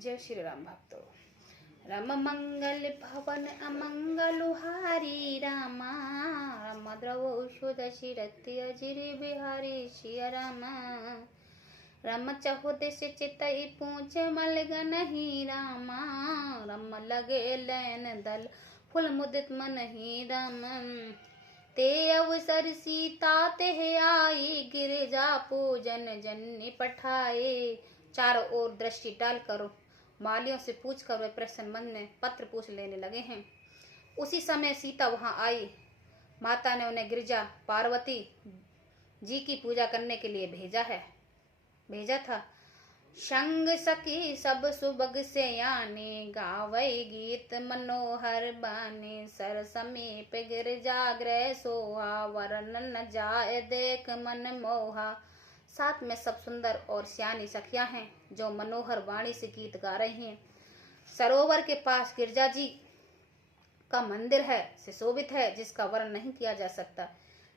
जय श्री राम भक्तों। राम मंगल भवन अमंगलुहारी रामा, राम द्रवौषध शिरति अजिरि बिहारी सिया रामा। राम चहु दिश चितई पूछ मलगन ही रामा, राम लगे लैन दल फुल मुदित मन ही राम। ते अवसर सीता ते आई, गिरिजा पूजन जन्नी पठाए। चारों ओर दृष्टि डाल करो, मालियों से पूछ कर वे प्रसन्न मन ने पत्र पूछ लेने लगे हैं। उसी समय सीता वहां आई। माता ने उन्हें गिरिजा पार्वती जी की पूजा करने के लिए भेजा था। संग सखी सब सुबग से यानी, गावई गीत मनोहर बानी। सर समीप गिरिजा गृह सोहा, वर्णन न जाए देख मन मोहा। साथ में सब सुंदर और सियानी सखियां हैं जो मनोहर वाणी से गीत गा रही हैं। सरोवर के पास गिरिजा जी का मंदिर है, सुशोभित है, जिसका वर्णन नहीं किया जा सकता।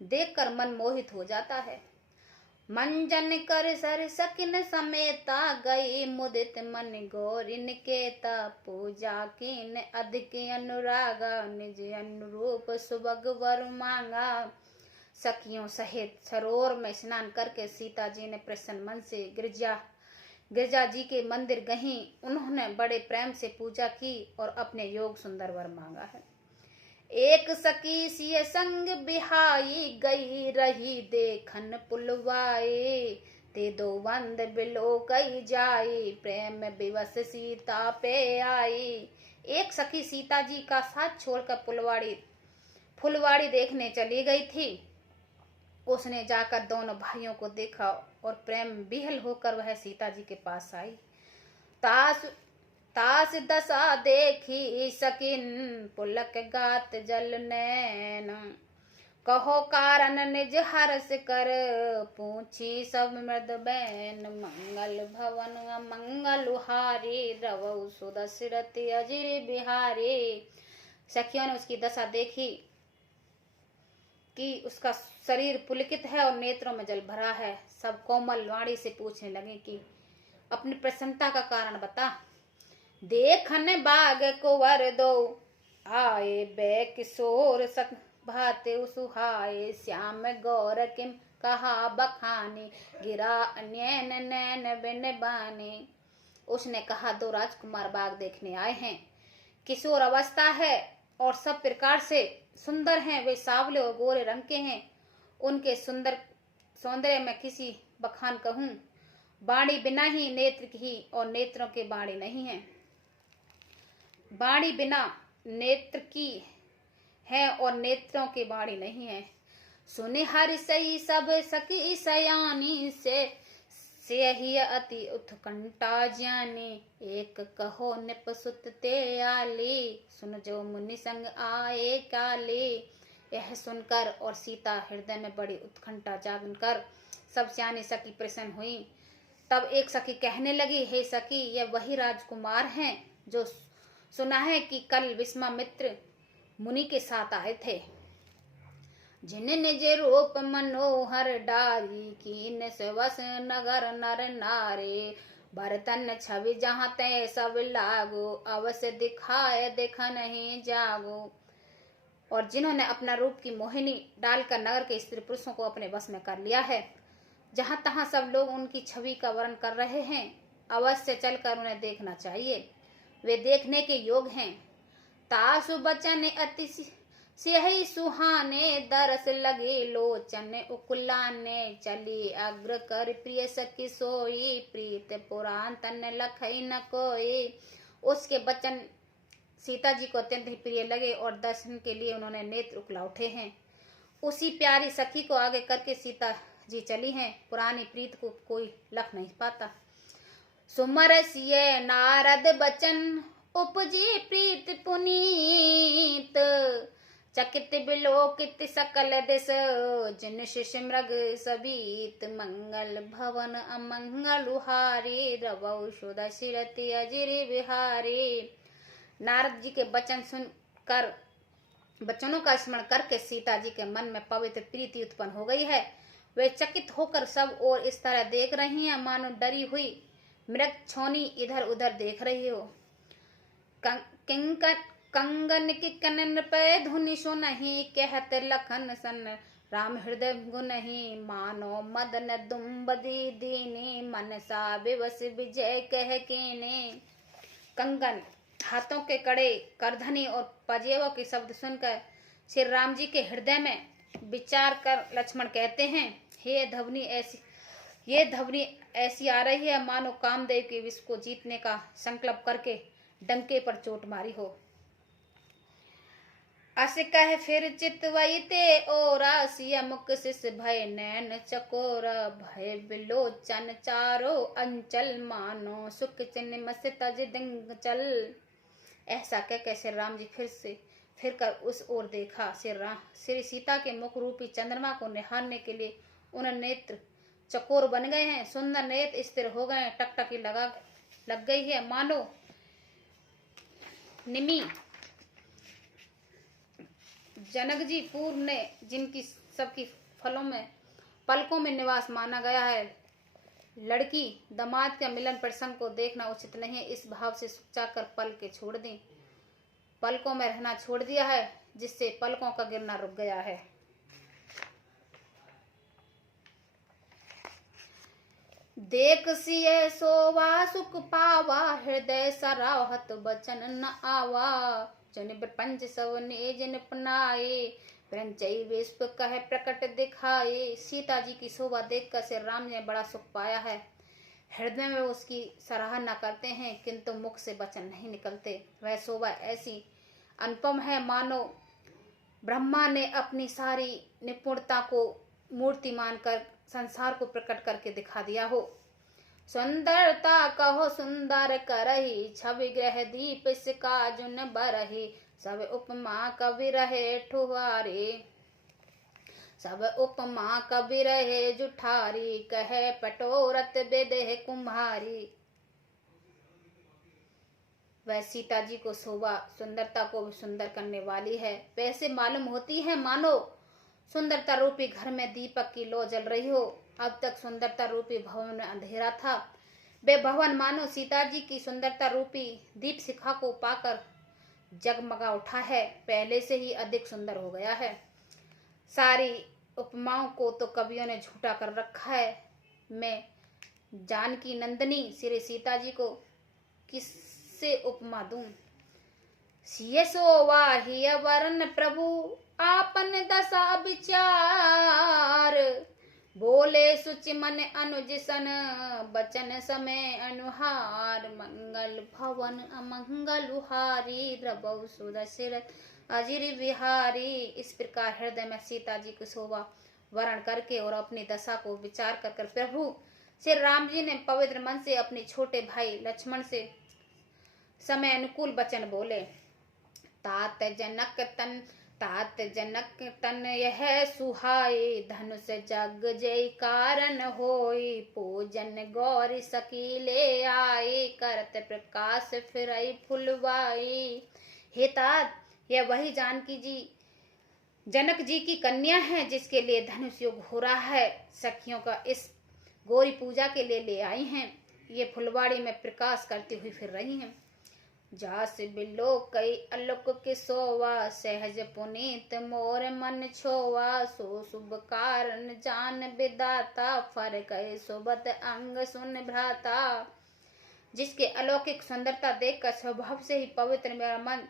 देखकर मन मोहित हो जाता है। मंजन कर सर सकिन समेता, गई मुदित मन गौर निकेता। पूजा कीन अधिक अनुरागा, निज अनुरूप सुबग वर मांगा। सखियों सहित सरोवर में स्नान करके सीता जी ने प्रसन्न मन से गिरिजा जी के मंदिर गईं। उन्होंने बड़े प्रेम से पूजा की और अपने योग सुंदर वर मांगा है। एक सखी सिय संग बिहाई, गई रही देखन पुलवाए। ते दो बंद बिलो कई जाई, प्रेम विवश सीता पे आई। एक सखी सीता जी का साथ छोड़कर फुलवाड़ी देखने चली गई थी। उसने जाकर दोनों भाइयों को देखा और प्रेम विहल होकर वह सीता जी के पास आई। तास दशा देखी सकिन, पुलक गात जल नैन। कहो कारण निज हर्ष कर, पूछी सब मृद बैन। मंगल भवन मंगलुहारी, रवौ सुदशरथि अजिरि बिहारी। सखियों ने उसकी दशा देखी कि उसका शरीर पुलकित है और नेत्रों में जल भरा है। सब कोमल वाणी से पूछने लगे कि अपनी प्रसन्नता का कारण बता। देखन बाग को वर दो, आए बै किशोर सख भाते सुहाए। श्याम गौर किम कहा बखानी, गिरा अन्यन नैन बिन बानी। उसने कहा, दो राजकुमार बाग देखने आए हैं। किशोर अवस्था है और सब प्रकार से सुंदर हैं। वे सावले और गोरे रंग के हैं। उनके सुंदर सौंदर्य में किसी बखान कहूं। बाणी बिना ही नेत्र की और नेत्रों के बाणी नहीं है। बाणी बिना नेत्र की है और नेत्रों के बाणी नहीं है। सुने हर सही सब सखी सयानी, से ही अति उत्कंठा ज्ञानी। एक कहो निप सुत ते आली, सुन जो मुनि संग आए काली। यह सुनकर और सीता हृदय में बड़ी उत्कंठा जागन कर सब सियानी सखी प्रसन्न हुई। तब एक सखी कहने लगी, हे सखी, यह वही राजकुमार हैं जो सुना है कि कल विश्वामित्र मुनि के साथ आए थे। जिन निज रूप मनोहर डारी, कीन सवस नगर नर नारे। बरतन छवि जहाँ तय सब लागो, अवश्य दिखाए देखा नहीं जागो। और जिन्होंने अपना रूप की मोहिनी डालकर नगर के स्त्री पुरुषों को अपने वश में कर लिया है। जहाँ तहाँ सब लोग उनकी छवि का वर्णन कर रहे हैं। अवश्य चलकर उन्हें देखना चाहिए, वे देखने के योग हैं। तासु बचन अति सियहि सुहाने, दरस लगे लोचन उकुलाने। चली अग्र कर प्रिय सखी सोई, प्रीत पुराण तन लखई न कोई। उसके वचन सीता जी को अत्यंत ही प्रिय लगे और दर्शन के लिए उन्होंने नेत्र उकला उठे हैं। उसी प्यारी सखी को आगे करके सीता जी चली हैं। पुरानी प्रीत को कोई लख नहीं पाता। सुमर सिय नारद बचन, उपजी प्रीत पुनीत। चकित बिलोकित सकल दिस, जिन शिश मृग सबीत। मंगल भवन अमंगलुहारी, रवौ सुदशरथि अजिरि बिहारी। नारद जी के वचनों का स्मरण करके सीता जी के मन में पवित्र प्रीति उत्पन्न हो गई है। वे चकित होकर सब और इस तरह देख रही हैं मानो डरी हुई मृग छोनी इधर उधर देख रही हो। कंगन की कनन पे धुनि सुनहि, कहत लखन सन राम हृदय गुनहि। मानो मदन दुम्बदी दीनी, मनसा विवश विजय कह कीने। कंगन हाथों के कड़े, करधनी और पजेबों के शब्द सुनकर श्री राम जी के हृदय में विचार कर लक्ष्मण कहते हैं, हे ये ध्वनि ऐसी आ रही है मानो कामदेव के विष को जीतने का संकल्प करके डंके पर चोट मारी हो। अस कह फिर चितवई ते ओरा, सिया मुख शिष भय नैन चकोर। भय बिलोचन चारो अंचल, मानो सुख चिन्ह मस तज दिंग चल। ऐसा कहकर श्री राम जी फिर कर उस ओर देखा। श्री सीता के मुख रूपी चंद्रमा को निहारने के लिए उन नेत्र चकोर बन गए हैं, सुंदर नेत्र स्थिर हो गए, टकटकी लग गई है मानो निमी। जनक जी पूर्व ने जिनकी सबकी पलकों में निवास माना गया है, लड़की दामाद के मिलन प्रसंग को देखना उचित नहीं है, इस भाव से सुचाकर पलकों में रहना छोड़ दिया है, जिससे पलकों का गिरना रुक गया है। देख सिए सोवा सुख पावा, हृदय सराहत बचन न आवा। जन प्रपंच सब ने जिन अपनाए, प्रंचई विश्व कह प्रकट दिखाए। सीता जी की शोभा देखकर श्री राम ने बड़ा सुख पाया है, हृदय में उसकी सराहना करते हैं, किंतु मुख से वचन नहीं निकलते। वह शोभा ऐसी अनुपम है मानो ब्रह्मा ने अपनी सारी निपुणता को मूर्तिमान कर संसार को प्रकट करके दिखा दिया हो। सुंदरता कहो सुंदर करही, छवि ग्रह दीप सिका जुन बरही। सब उपमा कवि रहे ठुहारी, सब उपमा कवि रहे जुठारी। कहे पटोरत बेदेह कुम्हारी। वह सीता जी को शोभा सुंदरता को भी सुंदर करने वाली है। वैसे मालूम होती है मानो सुंदरता रूपी घर में दीपक की लौ जल रही हो। अब तक सुंदरता रूपी भवन में अंधेरा था, वे भवन मानो सीता जी की सुंदरता रूपी दीप शिखा को पाकर जगमगा उठा है, पहले से ही अधिक सुंदर हो गया है। सारी उपमाओं को तो कवियों ने झूठा कर रखा है। मैं जानकी नंदनी श्री सीता जी को किससे उपमा दूं। सिय सोवाहिय वरन प्रभु आपन दशा विचार। बोले सुचि मन अनुज सन बचन समय अनुहार। मंगल भवन अमंगल हारी द्रबहु सुदशरथ अजिर बिहारी। इस प्रकार हृदय में सीता जी की शोभा वर्ण करके और अपनी दशा को विचार कर प्रभु श्री राम जी ने पवित्र मन से अपने छोटे भाई लक्ष्मण से समय अनुकूल वचन बोले। तात जनक तन यह सुहाए। धनुष जग जय कारण होई। पूजन गौरी सकीले आए। करत प्रकाश फिरई फुलवाई। हे तात, यह वही जानकी जी जनक जी की कन्या है जिसके लिए धनुष युग हो रहा है। सखियों का इस गौरी पूजा के लिए ले आई हैं। ये फुलवाड़ी में प्रकाश करती हुई फिर रही हैं। जास बिलो कई अलोक के सोवा। सहज पुनीत मोर मन छोवा। सो शुभ कारण जान विदाता। फर कहे सुबत अंग सुन भ्राता। जिसके अलौकिक सुंदरता देखकर स्वभाव से ही पवित्र मेरा मन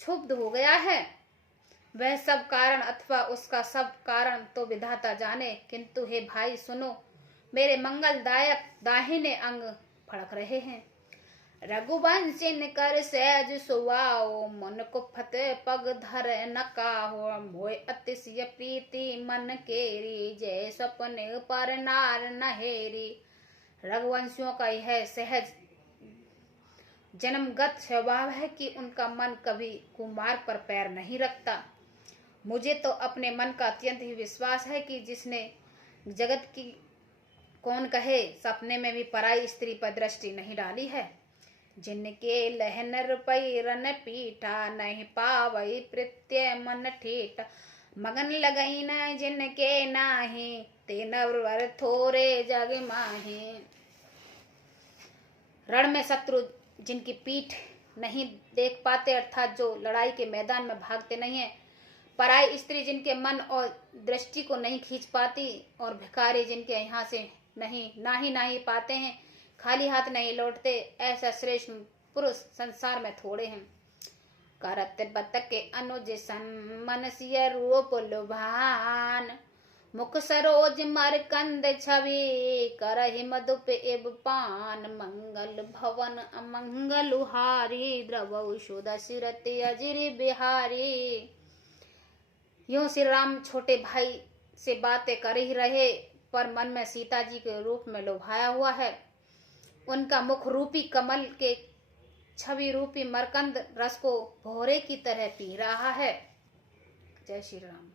क्षुब्ध हो गया है, वह सब कारण अथवा उसका सब कारण तो विधाता जाने। किंतु हे भाई सुनो, मेरे मंगलदायक दाहिने अंग फड़क रहे हैं। रघुवंशिन कर सहज सुवाओ। मन को फतेह पग धर न काहो। मोय अतिशय प्रीति मन केरी। जय सपने पर नार नहेरी। रघुवंशियों का यह सहज जन्मगत स्वभाव है कि उनका मन कभी कुमार्ग पर पैर नहीं रखता। मुझे तो अपने मन का अत्यंत ही विश्वास है कि जिसने जगत की कौन कहे सपने में भी पराई स्त्री पर दृष्टि नहीं डाली है। जिनके लहनर पैरन पीठा। नहीं पावई प्रत्यय मन ठीठा। मगन लगई न जिनके नाही। ते नवर थोरे जग माही। रण में शत्रु जिनकी पीठ नहीं देख पाते, अर्थात जो लड़ाई के मैदान में भागते नहीं है, पराई स्त्री जिनके मन और दृष्टि को नहीं खींच पाती, और भिखारी जिनके यहाँ से नहीं पाते हैं, खाली हाथ नहीं लौटते, ऐसा श्रेष्ठ पुरुष संसार में थोड़े हैं। करत बत के अनुज सन मनसिय रूप लुभान, मुख सरोज मरकंद छवि करहि मधुप एव पान, मंगल भवन अमंगलुहारी द्रवौ सुदशरथि अजिर बिहारी। यूं श्री राम छोटे भाई से बातें कर ही रहे, पर मन में सीता जी के रूप में लुभाया हुआ है। उनका मुख रूपी कमल के छवि रूपी मरकंद रस को भौरे की तरह पी रहा है। जय श्री राम।